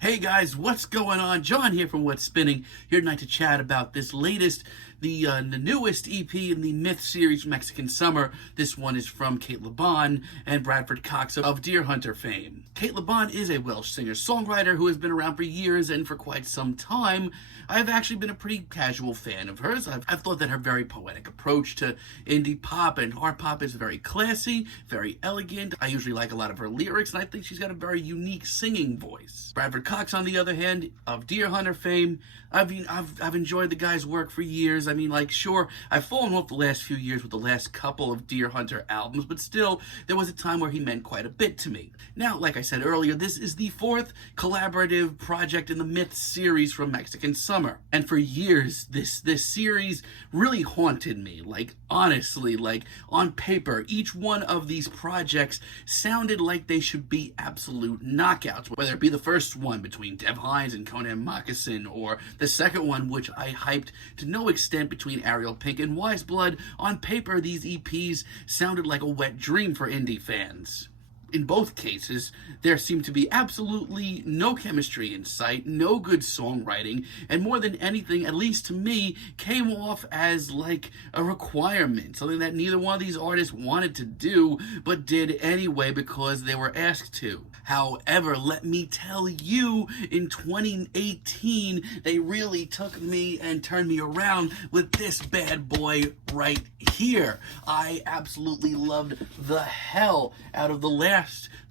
Hey guys, what's going on? John here from What's Spinning, here tonight to chat about this latest, the newest EP in the Myth series Mexican Summer. This one is from Cate and Bradford Cox of Deer Hunter fame. Cate is a Welsh singer-songwriter who has been around for years and for quite some time. I've actually been a pretty casual fan of hers. I've thought that her very poetic approach to indie pop and art pop is very classy, very elegant. I usually like a lot of her lyrics, and I think she's got a very unique singing voice. Bradford Cox, on the other hand, of Deer Hunter fame, I've enjoyed the guy's work for years. I mean, like, sure, I've fallen off the last few years with the last couple of Deer Hunter albums, but still, there was a time where he meant quite a bit to me. Now, like I said earlier, this is the fourth collaborative project in the Myth series from Mexican Summer. And for years, this series really haunted me. Like, honestly, like, on paper, each one of these projects sounded like they should be absolute knockouts, whether it be the first one between Dev Hynes and Conan Moccasin, or the second one, which I hyped to no extent, between Ariel Pink and Wise Blood. On paper, these EPs sounded like a wet dream for indie fans. In both cases, there seemed to be absolutely no chemistry in sight, no good songwriting, and more than anything, at least to me, came off as like a requirement, something that neither one of these artists wanted to do, but did anyway because they were asked to. However, let me tell you, in 2018, they really took me and turned me around with this bad boy right here. I absolutely loved the hell out of the last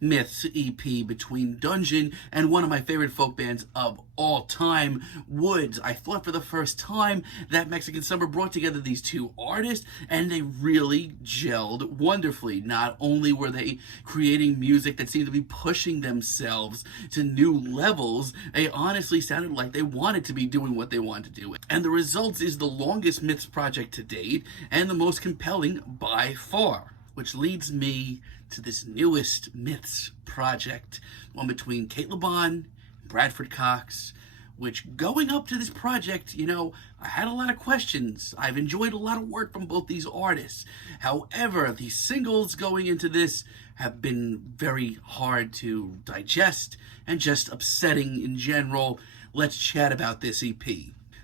Myths EP between Dungeon and one of my favorite folk bands of all time, Woods. I thought for the first time that Mexican Summer brought together these two artists, and they really gelled wonderfully. Not only were they creating music that seemed to be pushing themselves to new levels, they honestly sounded like they wanted to be doing what they wanted to do. And the result is the longest Myths project to date, and the most compelling by far. Which leads me to this newest Myths project, one between Cate and Bradford Cox, which, going up to this project, I had a lot of questions. I've enjoyed a lot of work from both these artists. However, the singles going into this have been very hard to digest and just upsetting in general. Let's chat about this EP.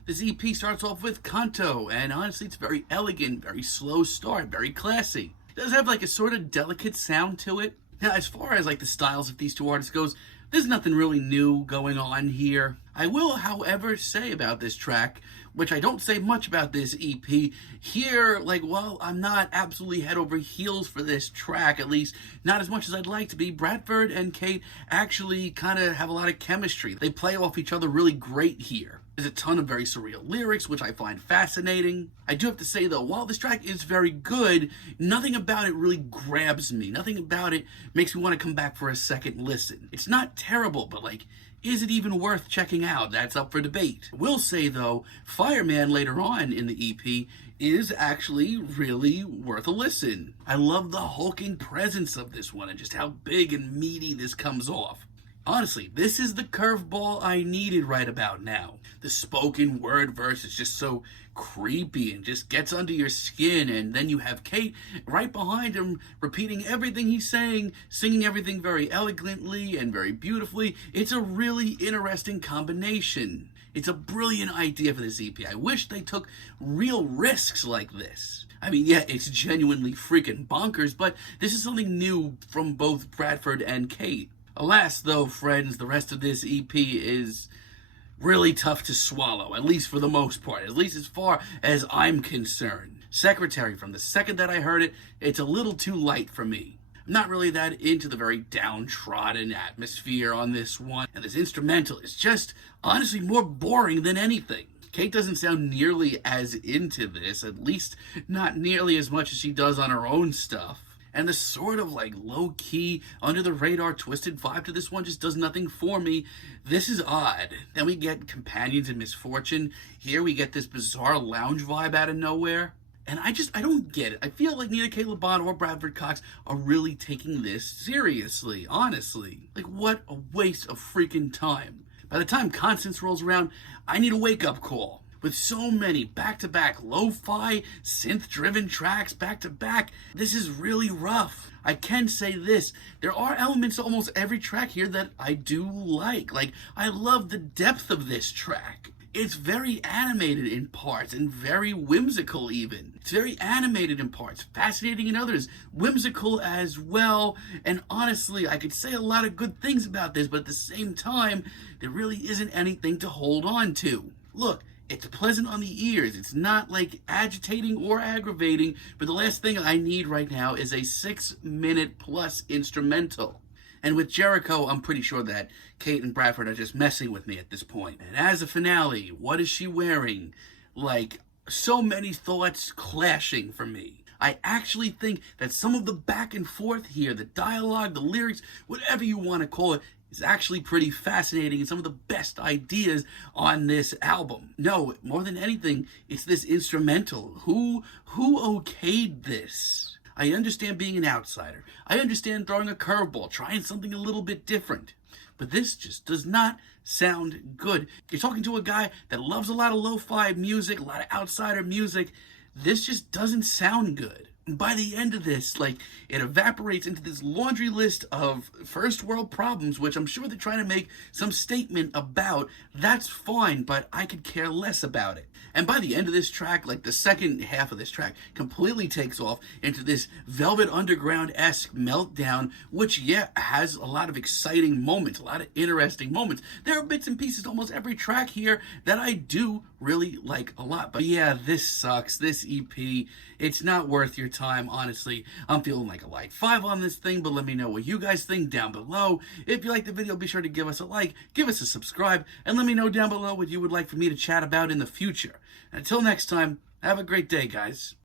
This EP starts off with Canto, and honestly, it's very elegant, very slow start, very classy. It does have like a sort of delicate sound to it. Now, as far as like the styles of these two artists goes, there's nothing really new going on here. I will, however, say about this track, which I don't say much about this EP, here, I'm not absolutely head over heels for this track, at least not as much as I'd like to be. Bradford and Cate actually kind of have a lot of chemistry. They play off each other really great here. There's a ton of very surreal lyrics, which I find fascinating. I do have to say, though, while this track is very good, nothing about it really grabs me. Nothing about it makes me want to come back for a second listen. It's not terrible, but is it even worth checking out? That's up for debate. I will say, though, Fireman later on in the EP is actually really worth a listen. I love the hulking presence of this one and just how big and meaty this comes off. Honestly, this is the curveball I needed right about now. The spoken word verse is just so creepy and just gets under your skin, and then you have Cate right behind him repeating everything he's saying, singing everything very elegantly and very beautifully. It's a really interesting combination. It's a brilliant idea for this EP. I wish they took real risks like this. I mean, yeah, it's genuinely freaking bonkers, but this is something new from both Bradford and Cate. Alas, though, friends, the rest of this EP is really tough to swallow, at least for the most part, at least as far as I'm concerned. Secretary, from the second that I heard it, it's a little too light for me. I'm not really that into the very downtrodden atmosphere on this one, and this instrumental is just, honestly, more boring than anything. Cate doesn't sound nearly as into this, at least not nearly as much as she does on her own stuff. And the sort of low-key, under-the-radar, twisted vibe to this one just does nothing for me. This is odd. Then we get Companions in Misfortune. Here we get this bizarre lounge vibe out of nowhere. And I don't get it. I feel like neither Cate or Bradford Cox are really taking this seriously, honestly. What a waste of freaking time. By the time Constance rolls around, I need a wake-up call. With so many back-to-back lo-fi, synth-driven tracks back-to-back, this is really rough. I can say this, there are elements to almost every track here that I do like. Like, I love the depth of this track. It's very animated in parts and very whimsical even. It's very animated in parts, fascinating in others, whimsical as well. And honestly, I could say a lot of good things about this, but at the same time, there really isn't anything to hold on to. Look, it's pleasant on the ears. It's not like agitating or aggravating, but the last thing I need right now is a 6-minute plus instrumental. And with Jericho, I'm pretty sure that Cate and Bradford are just messing with me at this point. And as a finale, what is she wearing? Like, so many thoughts clashing for me. I actually think that some of the back and forth here, the dialogue, the lyrics, whatever you want to call it, is actually pretty fascinating and some of the best ideas on this album. No, more than anything, it's this instrumental. Who okayed this? I understand being an outsider. I understand throwing a curveball, trying something a little bit different. But this just does not sound good. You're talking to a guy that loves a lot of lo-fi music, a lot of outsider music. This just doesn't sound good. By the end of this, like, it evaporates into this laundry list of first world problems, which I'm sure they're trying to make some statement about. That's fine, but I could care less about it. And by the end of this track, like, the second half of this track completely takes off into this Velvet Underground-esque meltdown, which, yeah, has a lot of exciting moments, a lot of interesting moments. There are bits and pieces to almost every track here that I do really like a lot. But yeah, this sucks. This EP, it's not worth your time, honestly. I'm feeling like a like 5 on this thing, but let me know what you guys think down below. If you like the video, be sure to give us a like, give us a subscribe, and let me know down below what you would like for me to chat about in the future. Until next time, have a great day, guys.